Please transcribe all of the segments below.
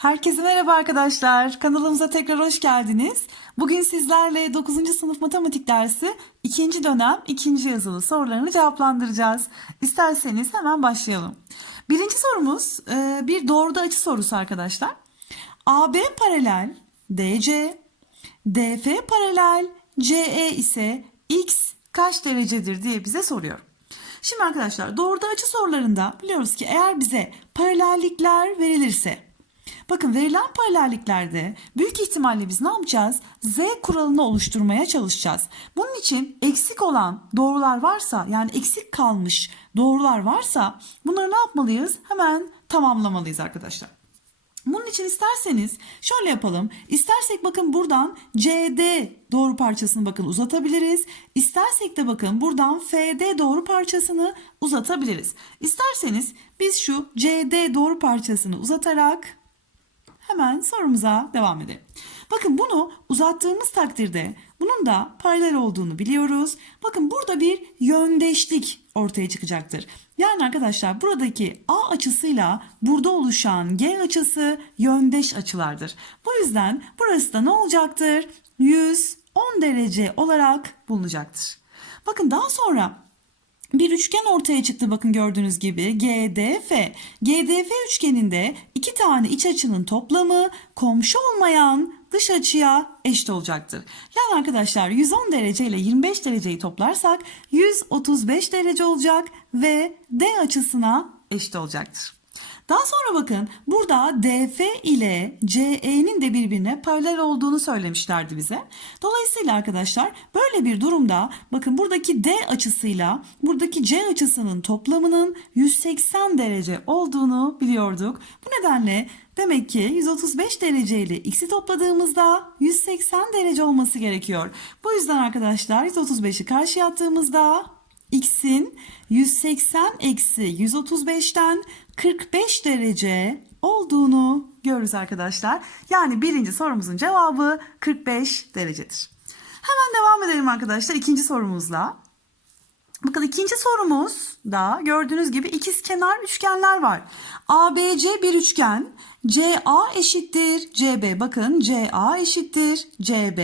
Herkese merhaba arkadaşlar. Kanalımıza tekrar hoş geldiniz. Bugün sizlerle 9. sınıf matematik dersi 2. dönem 2. yazılı sorularını cevaplandıracağız. İsterseniz hemen başlayalım. Birinci sorumuz e, bir doğruda açı sorusu arkadaşlar. AB paralel DC, DF paralel CE ise x kaç derecedir diye bize soruyor. Şimdi arkadaşlar doğruda açı sorularında biliyoruz ki eğer bize paralellikler verilirse Bakın verilen paralelliklerde büyük ihtimalle biz ne yapacağız? Z kuralını oluşturmaya çalışacağız. Bunun için eksik olan doğrular varsa yani eksik kalmış doğrular varsa bunları ne yapmalıyız? Hemen tamamlamalıyız arkadaşlar. Bunun için isterseniz şöyle yapalım. İstersek bakın buradan CD doğru parçasını bakın uzatabiliriz. İstersek de bakın buradan FD doğru parçasını uzatabiliriz. İsterseniz biz şu CD doğru parçasını uzatarak Hemen sorumuza devam edelim. Bakın bunu uzattığımız takdirde bunun da paralel olduğunu biliyoruz. Bakın burada bir yöndeşlik ortaya çıkacaktır. Yani arkadaşlar buradaki A açısıyla burada oluşan G açısı yöndeş açılardır. Bu yüzden burası da ne olacaktır? 110 derece olarak bulunacaktır. Bakın daha sonra bir üçgen ortaya çıktı bakın gördüğünüz gibi GDF. GDF üçgeninde iki tane iç açının toplamı komşu olmayan dış açıya eşit olacaktır. Yani arkadaşlar 110 derece ile 25 dereceyi toplarsak 135 derece olacak ve D açısına eşit olacaktır. Daha sonra bakın burada DF ile CE'nin de birbirine paralel olduğunu söylemişlerdi bize. Dolayısıyla arkadaşlar böyle bir durumda bakın buradaki D açısıyla buradaki C açısının toplamının 180 derece olduğunu biliyorduk. Bu nedenle demek ki 135 derece ile x'i topladığımızda 180 derece olması gerekiyor. Bu yüzden arkadaşlar 135'i karşıya attığımızda x'in 180 eksi 135'ten 45 derece olduğunu görürüz arkadaşlar. Yani birinci sorumuzun cevabı 45 derecedir. Hemen devam edelim arkadaşlar ikinci sorumuzla. Bakın ikinci sorumuz da gördüğünüz gibi ikiz kenar üçgenler var. ABC bir üçgen, CA eşittir CB. Bakın CA eşittir CB.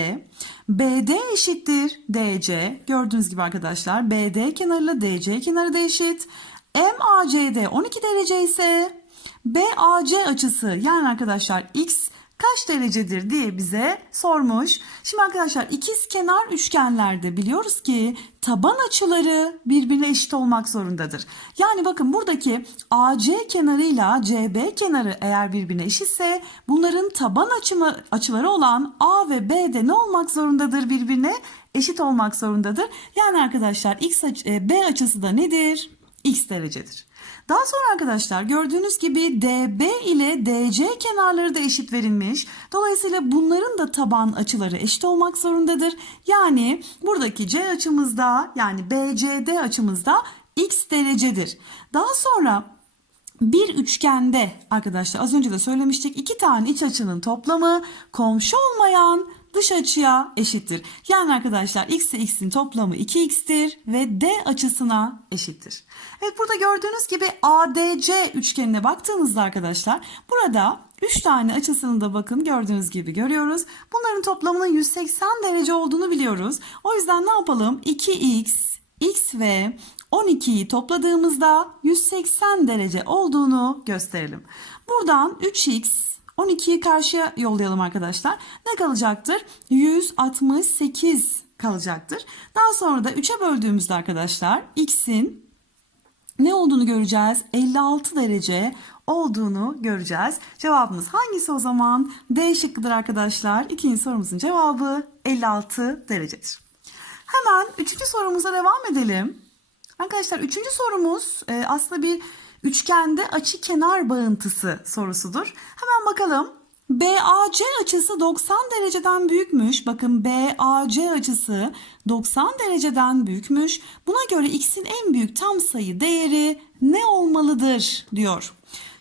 BD eşittir DC. Gördüğünüz gibi arkadaşlar BD kenarıyla DC kenarı da eşit. MACD 12 derece ise BAC açısı yani arkadaşlar X kaç derecedir diye bize sormuş. Şimdi arkadaşlar ikiz kenar üçgenlerde biliyoruz ki taban açıları birbirine eşit olmak zorundadır. Yani bakın buradaki AC kenarıyla CB kenarı eğer birbirine eşitse bunların taban açımı, açıları olan A ve B de ne olmak zorundadır birbirine? Eşit olmak zorundadır. Yani arkadaşlar X e, B açısı da nedir? X derecedir. Daha sonra arkadaşlar gördüğünüz gibi DB ile DC kenarları da eşit verilmiş. Dolayısıyla bunların da taban açıları eşit olmak zorundadır. Yani buradaki C açımızda yani BCD açımızda X derecedir. Daha sonra bir üçgende arkadaşlar az önce de söylemiştik iki tane iç açının toplamı komşu olmayan dış açıya eşittir. Yani arkadaşlar x ile x'in toplamı 2x'tir ve d açısına eşittir. Evet burada gördüğünüz gibi ADC üçgenine baktığınızda arkadaşlar burada 3 tane açısını da bakın gördüğünüz gibi görüyoruz. Bunların toplamının 180 derece olduğunu biliyoruz. O yüzden ne yapalım? 2x, x ve 12'yi topladığımızda 180 derece olduğunu gösterelim. Buradan 3x 12'yi karşıya yollayalım arkadaşlar. Ne kalacaktır? 168 kalacaktır. Daha sonra da 3'e böldüğümüzde arkadaşlar x'in ne olduğunu göreceğiz? 56 derece olduğunu göreceğiz. Cevabımız hangisi o zaman? D şıkkıdır arkadaşlar. İkinci sorumuzun cevabı 56 derecedir. Hemen üçüncü sorumuza devam edelim. Arkadaşlar üçüncü sorumuz e, aslında bir üçgende açı kenar bağıntısı sorusudur. Hemen bakalım. BAC açısı 90 dereceden büyükmüş. Bakın BAC açısı 90 dereceden büyükmüş. Buna göre x'in en büyük tam sayı değeri ne olmalıdır diyor.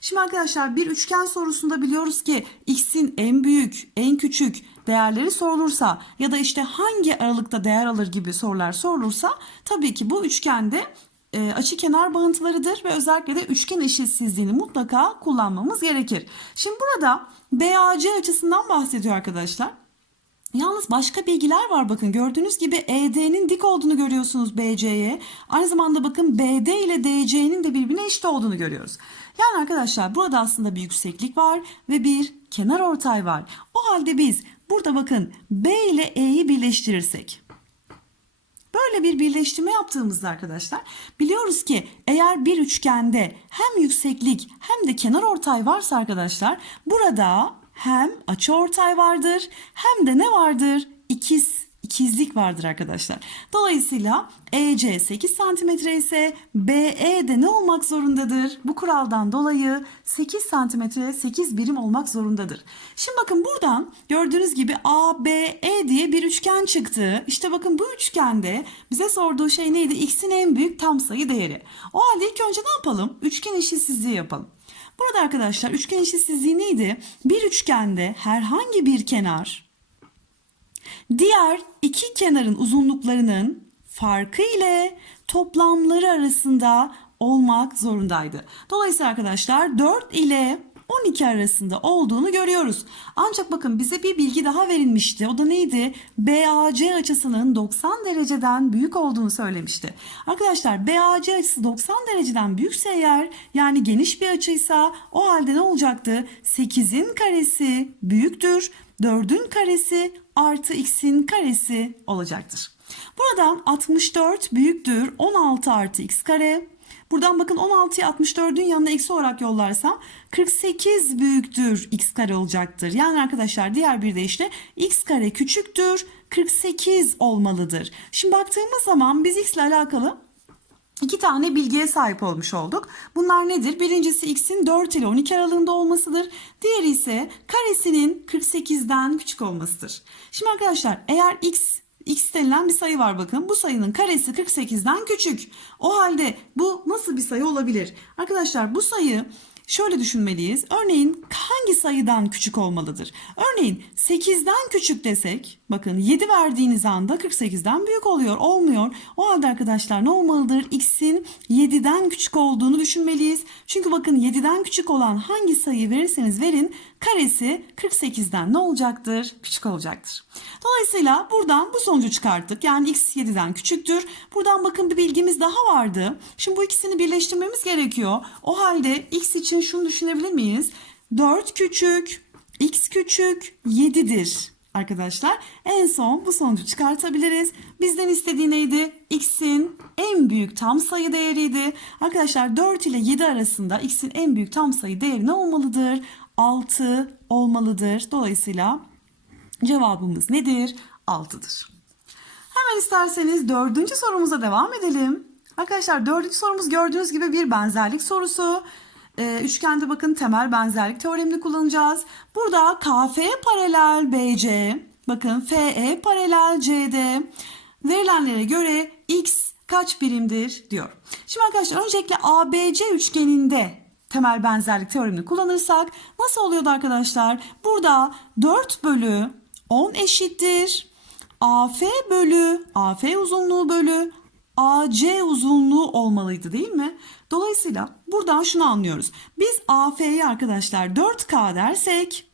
Şimdi arkadaşlar bir üçgen sorusunda biliyoruz ki x'in en büyük, en küçük değerleri sorulursa ya da işte hangi aralıkta değer alır gibi sorular sorulursa tabii ki bu üçgende e, açı kenar bağıntılarıdır ve özellikle de üçgen eşitsizliğini mutlaka kullanmamız gerekir. Şimdi burada BAC açısından bahsediyor arkadaşlar. Yalnız başka bilgiler var bakın gördüğünüz gibi ED'nin dik olduğunu görüyorsunuz BC'ye. Aynı zamanda bakın BD ile DC'nin de birbirine eşit olduğunu görüyoruz. Yani arkadaşlar burada aslında bir yükseklik var ve bir kenar ortay var. O halde biz burada bakın B ile E'yi birleştirirsek Böyle bir birleştirme yaptığımızda arkadaşlar biliyoruz ki eğer bir üçgende hem yükseklik hem de kenar ortay varsa arkadaşlar burada hem açı ortay vardır hem de ne vardır? İkiz ikizlik vardır arkadaşlar. Dolayısıyla EC 8 cm ise BE de ne olmak zorundadır? Bu kuraldan dolayı 8 cm 8 birim olmak zorundadır. Şimdi bakın buradan gördüğünüz gibi ABE diye bir üçgen çıktı. İşte bakın bu üçgende bize sorduğu şey neydi? X'in en büyük tam sayı değeri. O halde ilk önce ne yapalım? Üçgen eşitsizliği yapalım. Burada arkadaşlar üçgen eşitsizliği neydi? Bir üçgende herhangi bir kenar diğer iki kenarın uzunluklarının farkı ile toplamları arasında olmak zorundaydı. Dolayısıyla arkadaşlar 4 ile 12 arasında olduğunu görüyoruz. Ancak bakın bize bir bilgi daha verilmişti. O da neydi? BAC açısının 90 dereceden büyük olduğunu söylemişti. Arkadaşlar BAC açısı 90 dereceden büyükse eğer yani geniş bir açıysa o halde ne olacaktı? 8'in karesi büyüktür. 4'ün karesi artı x'in karesi olacaktır. Buradan 64 büyüktür 16 artı x kare. Buradan bakın 16'yı 64'ün yanına eksi olarak yollarsam 48 büyüktür x kare olacaktır. Yani arkadaşlar diğer bir deyişle x kare küçüktür 48 olmalıdır. Şimdi baktığımız zaman biz x ile alakalı İki tane bilgiye sahip olmuş olduk. Bunlar nedir? Birincisi x'in 4 ile 12 aralığında olmasıdır. Diğeri ise karesinin 48'den küçük olmasıdır. Şimdi arkadaşlar eğer x x denilen bir sayı var bakın. Bu sayının karesi 48'den küçük. O halde bu nasıl bir sayı olabilir? Arkadaşlar bu sayı şöyle düşünmeliyiz. Örneğin hangi sayıdan küçük olmalıdır? Örneğin 8'den küçük desek bakın 7 verdiğiniz anda 48'den büyük oluyor. Olmuyor. O halde arkadaşlar ne olmalıdır? X'in 7'den küçük olduğunu düşünmeliyiz. Çünkü bakın 7'den küçük olan hangi sayıyı verirseniz verin karesi 48'den ne olacaktır? Küçük olacaktır. Dolayısıyla buradan bu sonucu çıkarttık. Yani x 7'den küçüktür. Buradan bakın bir bilgimiz daha vardı. Şimdi bu ikisini birleştirmemiz gerekiyor. O halde x için şunu düşünebilir miyiz? 4 küçük, x küçük 7'dir arkadaşlar. En son bu sonucu çıkartabiliriz. Bizden istediği neydi? X'in en büyük tam sayı değeriydi. Arkadaşlar 4 ile 7 arasında X'in en büyük tam sayı değeri ne olmalıdır? 6 olmalıdır. Dolayısıyla cevabımız nedir? 6'dır. Hemen isterseniz dördüncü sorumuza devam edelim. Arkadaşlar dördüncü sorumuz gördüğünüz gibi bir benzerlik sorusu. Ee, üçgende bakın temel benzerlik teoremini kullanacağız. Burada KF paralel BC, bakın FE paralel CD verilenlere göre X kaç birimdir diyor. Şimdi arkadaşlar öncelikle ABC üçgeninde temel benzerlik teoremini kullanırsak nasıl oluyordu arkadaşlar? Burada 4 bölü 10 eşittir. AF bölü AF uzunluğu bölü AC uzunluğu olmalıydı değil mi? Dolayısıyla buradan şunu anlıyoruz. Biz AF'yi arkadaşlar 4K dersek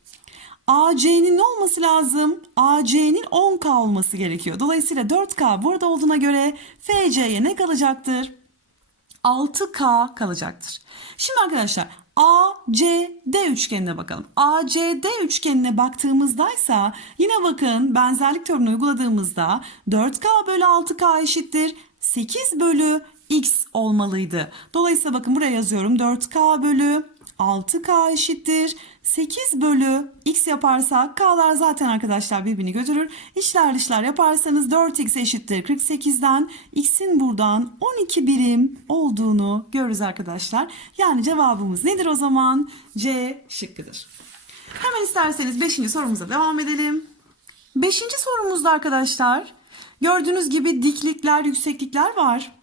AC'nin ne olması lazım? AC'nin 10K olması gerekiyor. Dolayısıyla 4K burada olduğuna göre FC'ye ne kalacaktır? 6K kalacaktır. Şimdi arkadaşlar ACD üçgenine bakalım. ACD üçgenine baktığımızdaysa yine bakın benzerlik teoremini uyguladığımızda 4K bölü 6K eşittir 8 bölü X olmalıydı. Dolayısıyla bakın buraya yazıyorum 4K bölü 6K eşittir. 8 bölü X yaparsak K'lar zaten arkadaşlar birbirini götürür. İşler dışlar yaparsanız 4X eşittir 48'den X'in buradan 12 birim olduğunu görürüz arkadaşlar. Yani cevabımız nedir o zaman? C şıkkıdır. Hemen isterseniz 5. sorumuza devam edelim. 5. sorumuzda arkadaşlar gördüğünüz gibi diklikler, yükseklikler var.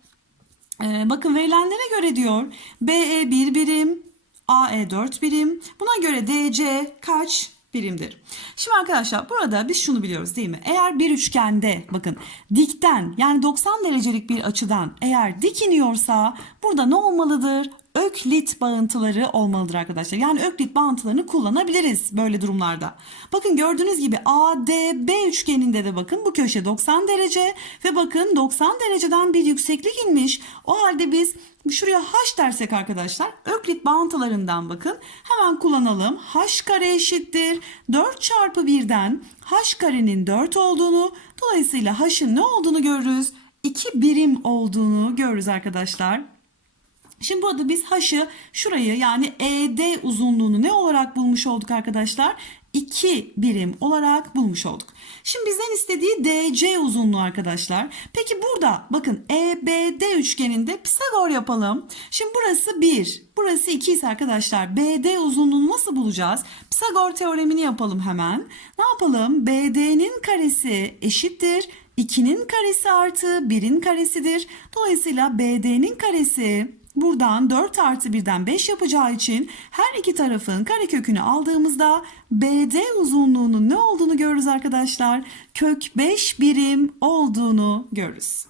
Ee, bakın verilenlere göre diyor BE 1 birim, AE 4 birim. Buna göre DC kaç birimdir. Şimdi arkadaşlar burada biz şunu biliyoruz değil mi? Eğer bir üçgende bakın dikten yani 90 derecelik bir açıdan eğer dik iniyorsa burada ne olmalıdır? Öklit bağıntıları olmalıdır arkadaşlar. Yani öklit bağıntılarını kullanabiliriz böyle durumlarda. Bakın gördüğünüz gibi ADB üçgeninde de bakın bu köşe 90 derece ve bakın 90 dereceden bir yükseklik inmiş. O halde biz şuraya h dersek arkadaşlar öklit bağıntılarından bakın hemen kullanalım. h kare eşittir 4 çarpı 1'den h karenin 4 olduğunu dolayısıyla h'ın ne olduğunu görürüz. 2 birim olduğunu görürüz arkadaşlar. Şimdi burada biz h'ı şurayı yani ED uzunluğunu ne olarak bulmuş olduk arkadaşlar? 2 birim olarak bulmuş olduk. Şimdi bizden istediği DC uzunluğu arkadaşlar. Peki burada bakın EBD üçgeninde Pisagor yapalım. Şimdi burası 1, burası 2 ise arkadaşlar BD uzunluğunu nasıl bulacağız? Pisagor teoremini yapalım hemen. Ne yapalım? BD'nin karesi eşittir 2'nin karesi artı 1'in karesidir. Dolayısıyla BD'nin karesi Buradan 4 artı 1'den 5 yapacağı için her iki tarafın karekökünü aldığımızda BD uzunluğunun ne olduğunu görürüz arkadaşlar. Kök 5 birim olduğunu görürüz.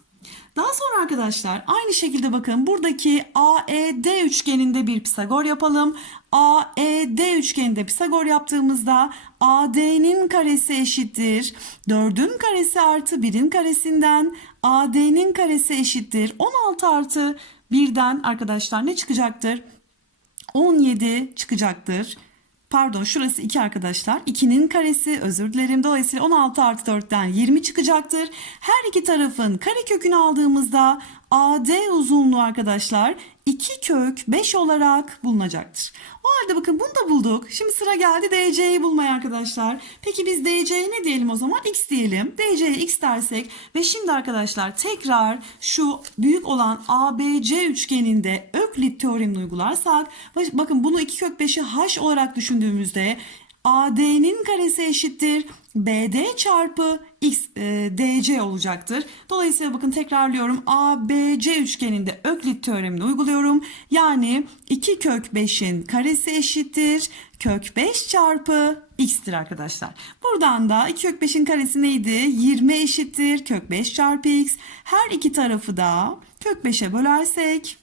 Daha sonra arkadaşlar aynı şekilde bakın buradaki AED üçgeninde bir Pisagor yapalım. AED üçgeninde Pisagor yaptığımızda AD'nin karesi eşittir. 4'ün karesi artı 1'in karesinden AD'nin karesi eşittir. 16 artı birden arkadaşlar ne çıkacaktır? 17 çıkacaktır. Pardon şurası 2 arkadaşlar. 2'nin karesi özür dilerim. Dolayısıyla 16 artı 4'ten 20 çıkacaktır. Her iki tarafın kare kökünü aldığımızda AD uzunluğu arkadaşlar 2 kök 5 olarak bulunacaktır. O halde bakın bunu da bulduk. Şimdi sıra geldi DC'yi bulmaya arkadaşlar. Peki biz DC'ye ne diyelim o zaman? X diyelim. DC'ye X dersek ve şimdi arkadaşlar tekrar şu büyük olan ABC üçgeninde Öklit teoremini uygularsak bakın bunu 2 kök 5'i H olarak düşündüğümüzde AD'nin karesi eşittir BD çarpı X e, DC olacaktır. Dolayısıyla bakın tekrarlıyorum. ABC üçgeninde Öklit teoremini uyguluyorum. Yani 2 kök 5'in karesi eşittir. Kök 5 çarpı x'tir arkadaşlar. Buradan da 2 kök 5'in karesi neydi? 20 eşittir. Kök 5 çarpı x. Her iki tarafı da kök 5'e bölersek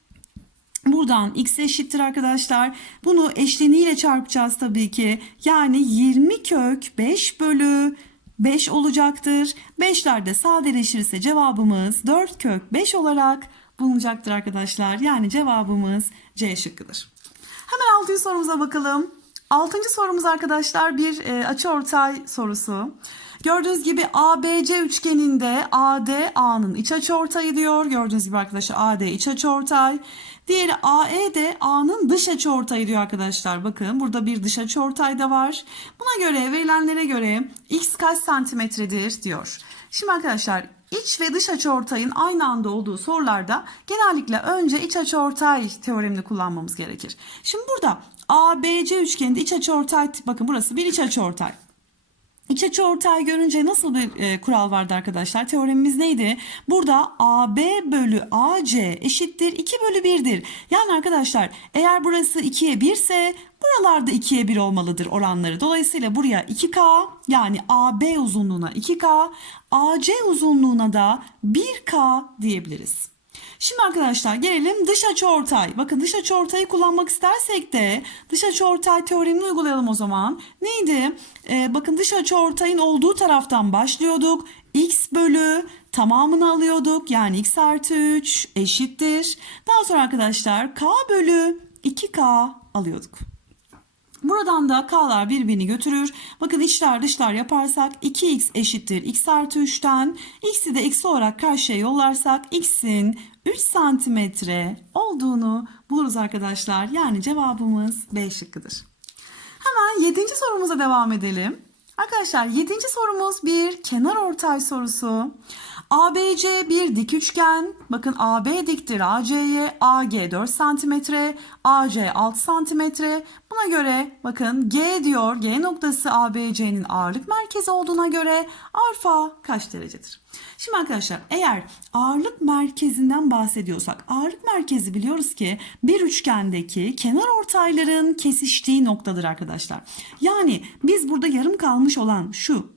Buradan x eşittir arkadaşlar. Bunu eşleniğiyle çarpacağız tabii ki. Yani 20 kök 5 bölü 5 olacaktır. 5'ler de sadeleşirse cevabımız 4 kök 5 olarak bulunacaktır arkadaşlar. Yani cevabımız C şıkkıdır. Hemen 6. sorumuza bakalım. 6. sorumuz arkadaşlar bir e, açıortay sorusu. Gördüğünüz gibi ABC üçgeninde AD A'nın iç açıortayı diyor. Gördüğünüz gibi arkadaşlar AD iç açıortay. Diğeri AE de A'nın dış açıortayı diyor arkadaşlar. Bakın burada bir dış açıortay da var. Buna göre verilenlere göre x kaç santimetredir diyor. Şimdi arkadaşlar iç ve dış açıortayın aynı anda olduğu sorularda genellikle önce iç açıortay teoremini kullanmamız gerekir. Şimdi burada ABC üçgeninde iç açıortay bakın burası bir iç açıortay. İç açı ortay görünce nasıl bir e, kural vardı arkadaşlar? Teoremimiz neydi? Burada AB bölü AC eşittir 2 bölü 1'dir. Yani arkadaşlar eğer burası 2'ye 1 ise buralarda 2'ye 1 olmalıdır oranları. Dolayısıyla buraya 2K yani AB uzunluğuna 2K, AC uzunluğuna da 1K diyebiliriz. Şimdi arkadaşlar gelelim dış açıortay. Bakın dış açıortayı kullanmak istersek de dış açıortay teoremini uygulayalım o zaman. Neydi? Ee, bakın dış açıortayın olduğu taraftan başlıyorduk. x bölü tamamını alıyorduk. Yani x artı 3 eşittir. Daha sonra arkadaşlar k bölü 2k alıyorduk. Buradan da k'lar birbirini götürür. Bakın içler dışlar yaparsak 2x eşittir x artı 3'ten. x'i de eksi olarak karşıya yollarsak x'in 3 santimetre olduğunu buluruz arkadaşlar. Yani cevabımız B şıkkıdır. Hemen 7. sorumuza devam edelim. Arkadaşlar 7. sorumuz bir kenar ortay sorusu. ABC bir dik üçgen. Bakın AB diktir AC'ye. AG 4 santimetre. AC 6 santimetre. Buna göre bakın G diyor. G noktası ABC'nin ağırlık merkezi olduğuna göre alfa kaç derecedir? Şimdi arkadaşlar eğer ağırlık merkezinden bahsediyorsak ağırlık merkezi biliyoruz ki bir üçgendeki kenar ortayların kesiştiği noktadır arkadaşlar. Yani biz burada yarım kalmış olan şu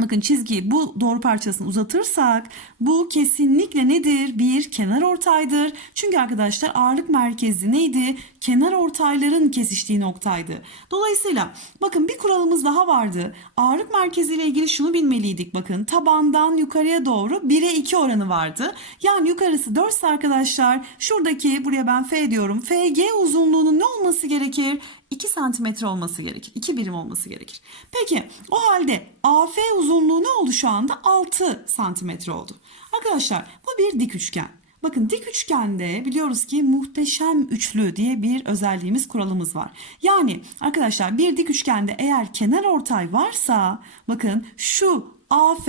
Bakın çizgiyi bu doğru parçasını uzatırsak bu kesinlikle nedir? Bir kenar ortaydır. Çünkü arkadaşlar ağırlık merkezi neydi? Kenar ortayların kesiştiği noktaydı. Dolayısıyla bakın bir kuralımız daha vardı. Ağırlık merkezi ile ilgili şunu bilmeliydik bakın. Tabandan yukarıya doğru 1'e 2 oranı vardı. Yani yukarısı 4 ise arkadaşlar şuradaki buraya ben F diyorum. FG uzunluğunun ne olması gerekir? 2 santimetre olması gerekir. 2 birim olması gerekir. Peki o halde AF uzunluğu ne oldu şu anda? 6 santimetre oldu. Arkadaşlar bu bir dik üçgen. Bakın dik üçgende biliyoruz ki muhteşem üçlü diye bir özelliğimiz kuralımız var. Yani arkadaşlar bir dik üçgende eğer kenar ortay varsa bakın şu AF,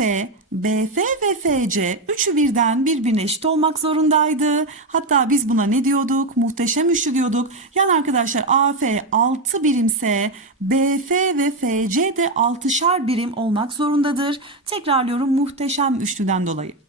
BF ve FC üçü birden birbirine eşit olmak zorundaydı. Hatta biz buna ne diyorduk? Muhteşem üçlü diyorduk. Yani arkadaşlar AF 6 birimse BF ve FC de 6'şar birim olmak zorundadır. Tekrarlıyorum muhteşem üçlüden dolayı.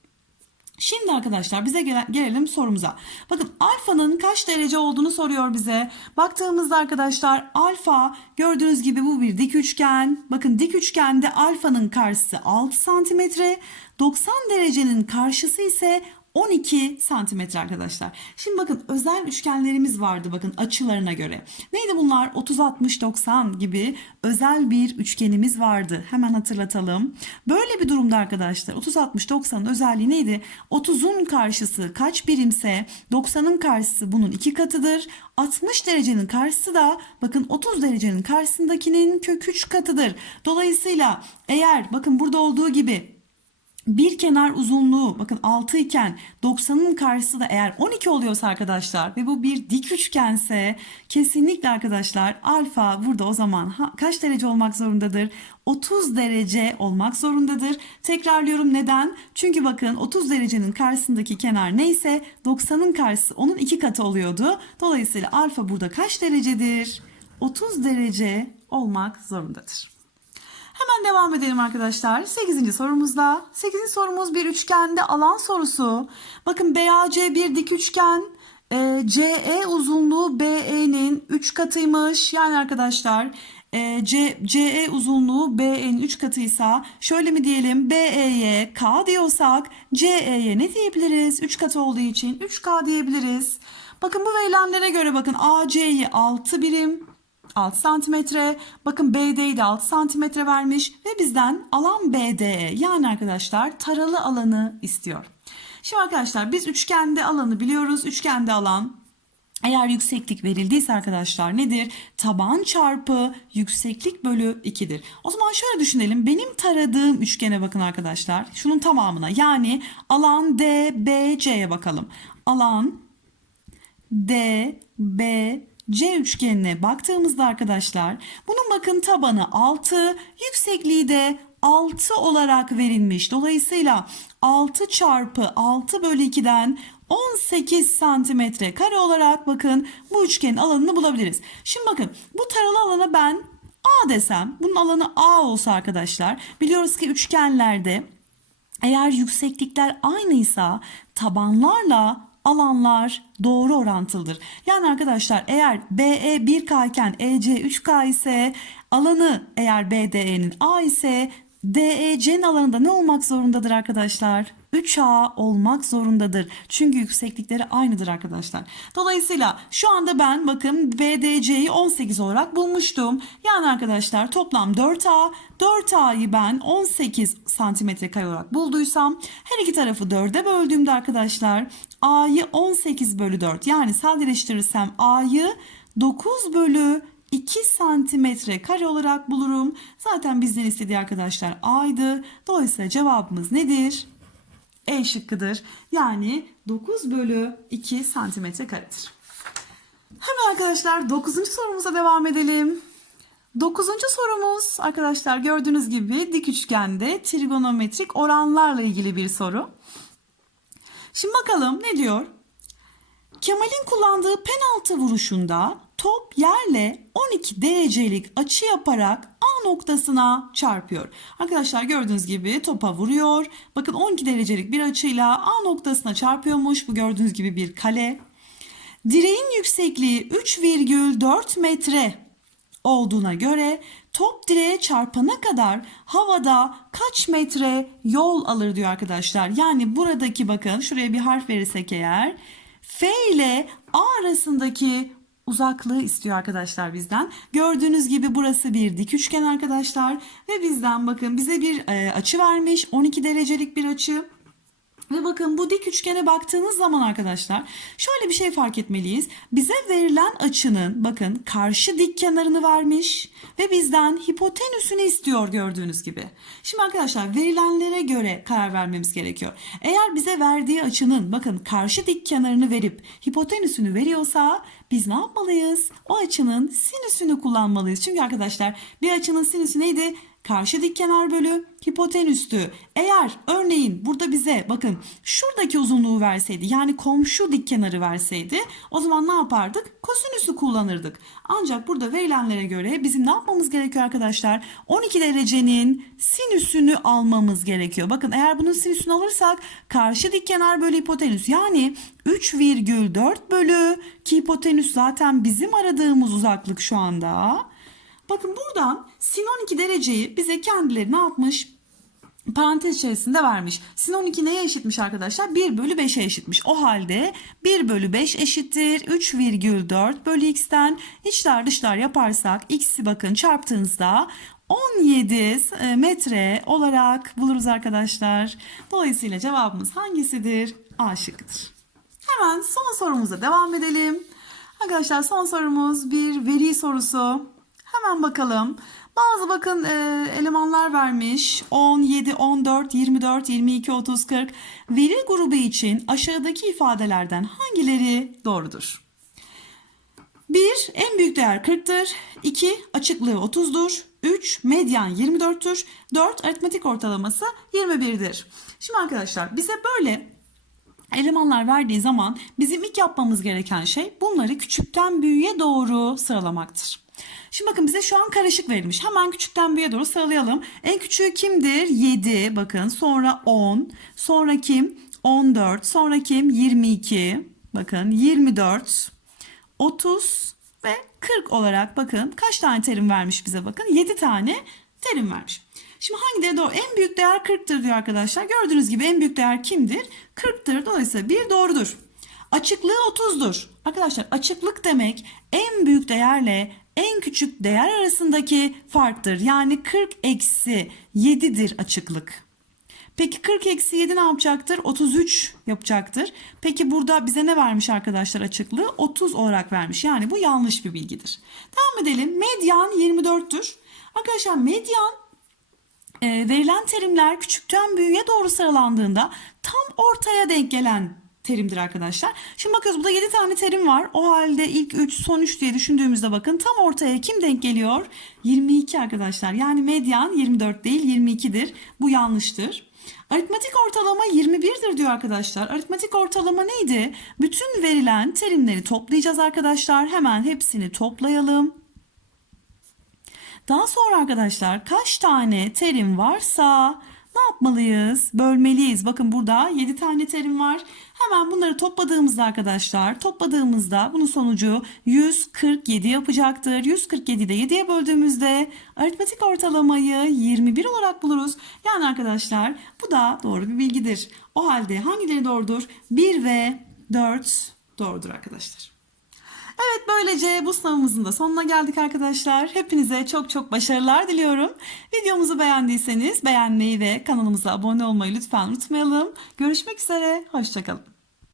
Şimdi arkadaşlar bize gele- gelelim sorumuza. Bakın alfanın kaç derece olduğunu soruyor bize. Baktığımızda arkadaşlar alfa gördüğünüz gibi bu bir dik üçgen. Bakın dik üçgende alfanın karşısı 6 santimetre. 90 derecenin karşısı ise 12 santimetre arkadaşlar. Şimdi bakın özel üçgenlerimiz vardı bakın açılarına göre. Neydi bunlar? 30 60 90 gibi özel bir üçgenimiz vardı. Hemen hatırlatalım. Böyle bir durumda arkadaşlar 30 60 90'ın özelliği neydi? 30'un karşısı kaç birimse 90'ın karşısı bunun iki katıdır. 60 derecenin karşısı da bakın 30 derecenin karşısındakinin kök 3 katıdır. Dolayısıyla eğer bakın burada olduğu gibi bir kenar uzunluğu bakın 6 iken 90'ın karşısı da eğer 12 oluyorsa arkadaşlar ve bu bir dik üçgense kesinlikle arkadaşlar alfa burada o zaman ha- kaç derece olmak zorundadır? 30 derece olmak zorundadır. Tekrarlıyorum neden? Çünkü bakın 30 derecenin karşısındaki kenar neyse 90'ın karşısı onun iki katı oluyordu. Dolayısıyla alfa burada kaç derecedir? 30 derece olmak zorundadır. Hemen devam edelim arkadaşlar. 8. sorumuzda. 8. sorumuz bir üçgende alan sorusu. Bakın BAC bir dik üçgen. E, CE uzunluğu BE'nin 3 katıymış. Yani arkadaşlar e, C, CE uzunluğu BE'nin 3 katıysa şöyle mi diyelim BE'ye K diyorsak CE'ye ne diyebiliriz? 3 katı olduğu için 3K diyebiliriz. Bakın bu verilenlere göre bakın AC'yi 6 birim 6 santimetre. Bakın BD'yi de 6 santimetre vermiş ve bizden alan BDE yani arkadaşlar taralı alanı istiyor. Şimdi arkadaşlar biz üçgende alanı biliyoruz. Üçgende alan eğer yükseklik verildiyse arkadaşlar nedir? Taban çarpı yükseklik bölü 2'dir. O zaman şöyle düşünelim. Benim taradığım üçgene bakın arkadaşlar. Şunun tamamına yani alan DBC'ye bakalım. Alan D, B, C üçgenine baktığımızda arkadaşlar bunun bakın tabanı 6, yüksekliği de 6 olarak verilmiş. Dolayısıyla 6 çarpı 6 bölü 2'den 18 santimetre kare olarak bakın bu üçgenin alanını bulabiliriz. Şimdi bakın bu taralı alana ben A desem bunun alanı A olsa arkadaşlar biliyoruz ki üçgenlerde eğer yükseklikler aynıysa tabanlarla alanlar doğru orantılıdır. Yani arkadaşlar eğer BE 1K iken EC 3K ise alanı eğer BDE'nin A ise DEC'nin alanında ne olmak zorundadır arkadaşlar? 3A olmak zorundadır. Çünkü yükseklikleri aynıdır arkadaşlar. Dolayısıyla şu anda ben bakın BDC'yi 18 olarak bulmuştum. Yani arkadaşlar toplam 4A. 4A'yı ben 18 santimetre kare olarak bulduysam her iki tarafı 4'e böldüğümde arkadaşlar A'yı 18 bölü 4 yani sadeleştirirsem A'yı 9 bölü 2 santimetre kare olarak bulurum. Zaten bizden istediği arkadaşlar A'ydı. Dolayısıyla cevabımız nedir? E şıkkıdır. Yani 9 bölü 2 santimetre karedir. Hemen arkadaşlar 9. sorumuza devam edelim. Dokuzuncu sorumuz arkadaşlar gördüğünüz gibi dik üçgende trigonometrik oranlarla ilgili bir soru. Şimdi bakalım ne diyor? Kemal'in kullandığı penaltı vuruşunda top yerle 12 derecelik açı yaparak A noktasına çarpıyor. Arkadaşlar gördüğünüz gibi topa vuruyor. Bakın 12 derecelik bir açıyla A noktasına çarpıyormuş. Bu gördüğünüz gibi bir kale. Direğin yüksekliği 3,4 metre olduğuna göre top direğe çarpana kadar havada kaç metre yol alır diyor arkadaşlar. Yani buradaki bakın şuraya bir harf verirsek eğer F ile A arasındaki uzaklığı istiyor arkadaşlar bizden. Gördüğünüz gibi burası bir dik üçgen arkadaşlar ve bizden bakın bize bir e, açı vermiş 12 derecelik bir açı. Ve bakın bu dik üçgene baktığınız zaman arkadaşlar şöyle bir şey fark etmeliyiz. Bize verilen açının bakın karşı dik kenarını vermiş ve bizden hipotenüsünü istiyor gördüğünüz gibi. Şimdi arkadaşlar verilenlere göre karar vermemiz gerekiyor. Eğer bize verdiği açının bakın karşı dik kenarını verip hipotenüsünü veriyorsa biz ne yapmalıyız? O açının sinüsünü kullanmalıyız. Çünkü arkadaşlar bir açının sinüsü neydi? Karşı dik kenar bölü hipotenüstü. Eğer örneğin burada bize bakın şuradaki uzunluğu verseydi yani komşu dik kenarı verseydi o zaman ne yapardık? Kosinüsü kullanırdık. Ancak burada verilenlere göre bizim ne yapmamız gerekiyor arkadaşlar? 12 derecenin sinüsünü almamız gerekiyor. Bakın eğer bunun sinüsünü alırsak karşı dik kenar bölü hipotenüs yani 3,4 bölü ki hipotenüs zaten bizim aradığımız uzaklık şu anda. Bakın buradan sin 12 dereceyi bize kendileri ne yapmış? Parantez içerisinde vermiş. Sin 12 neye eşitmiş arkadaşlar? 1 bölü 5'e eşitmiş. O halde 1 bölü 5 eşittir 3,4 bölü x'ten içler dışlar yaparsak x'i bakın çarptığınızda 17 metre olarak buluruz arkadaşlar. Dolayısıyla cevabımız hangisidir? A şıkkıdır. Hemen son sorumuza devam edelim. Arkadaşlar son sorumuz bir veri sorusu. Hemen bakalım. Bazı bakın e, elemanlar vermiş. 10, 7, 14, 24, 22, 30, 40. Veri grubu için aşağıdaki ifadelerden hangileri doğrudur? 1. En büyük değer 40'tır. 2. Açıklığı 30'dur. 3. Medyan 24'tür. 4. Aritmetik ortalaması 21'dir. Şimdi arkadaşlar bize böyle elemanlar verdiği zaman bizim ilk yapmamız gereken şey bunları küçükten büyüğe doğru sıralamaktır. Şimdi bakın bize şu an karışık verilmiş. Hemen küçükten büyüğe doğru sıralayalım. En küçüğü kimdir? 7 bakın. Sonra 10. Sonra kim? 14. Sonra kim? 22. Bakın 24. 30 ve 40 olarak bakın kaç tane terim vermiş bize bakın. 7 tane terim vermiş. Şimdi hangileri doğru? En büyük değer 40'tır diyor arkadaşlar. Gördüğünüz gibi en büyük değer kimdir? 40'tır. Dolayısıyla bir doğrudur. Açıklığı 30'dur. Arkadaşlar açıklık demek en büyük değerle en küçük değer arasındaki farktır. Yani 40 eksi 7'dir açıklık. Peki 40 eksi 7 ne yapacaktır? 33 yapacaktır. Peki burada bize ne vermiş arkadaşlar açıklığı? 30 olarak vermiş. Yani bu yanlış bir bilgidir. Devam edelim. Medyan 24'tür. Arkadaşlar medyan e, verilen terimler küçükten büyüğe doğru sıralandığında tam ortaya denk gelen terimdir arkadaşlar. Şimdi bakıyoruz burada 7 tane terim var. O halde ilk 3 son 3 diye düşündüğümüzde bakın tam ortaya kim denk geliyor? 22 arkadaşlar. Yani medyan 24 değil 22'dir. Bu yanlıştır. Aritmetik ortalama 21'dir diyor arkadaşlar. Aritmetik ortalama neydi? Bütün verilen terimleri toplayacağız arkadaşlar. Hemen hepsini toplayalım. Daha sonra arkadaşlar kaç tane terim varsa ne yapmalıyız? Bölmeliyiz. Bakın burada 7 tane terim var. Hemen bunları topladığımızda arkadaşlar topladığımızda bunun sonucu 147 yapacaktır. 147'yi de 7'ye böldüğümüzde aritmetik ortalamayı 21 olarak buluruz. Yani arkadaşlar bu da doğru bir bilgidir. O halde hangileri doğrudur? 1 ve 4 doğrudur arkadaşlar. Evet böylece bu sınavımızın da sonuna geldik arkadaşlar. Hepinize çok çok başarılar diliyorum. Videomuzu beğendiyseniz beğenmeyi ve kanalımıza abone olmayı lütfen unutmayalım. Görüşmek üzere, hoşçakalın.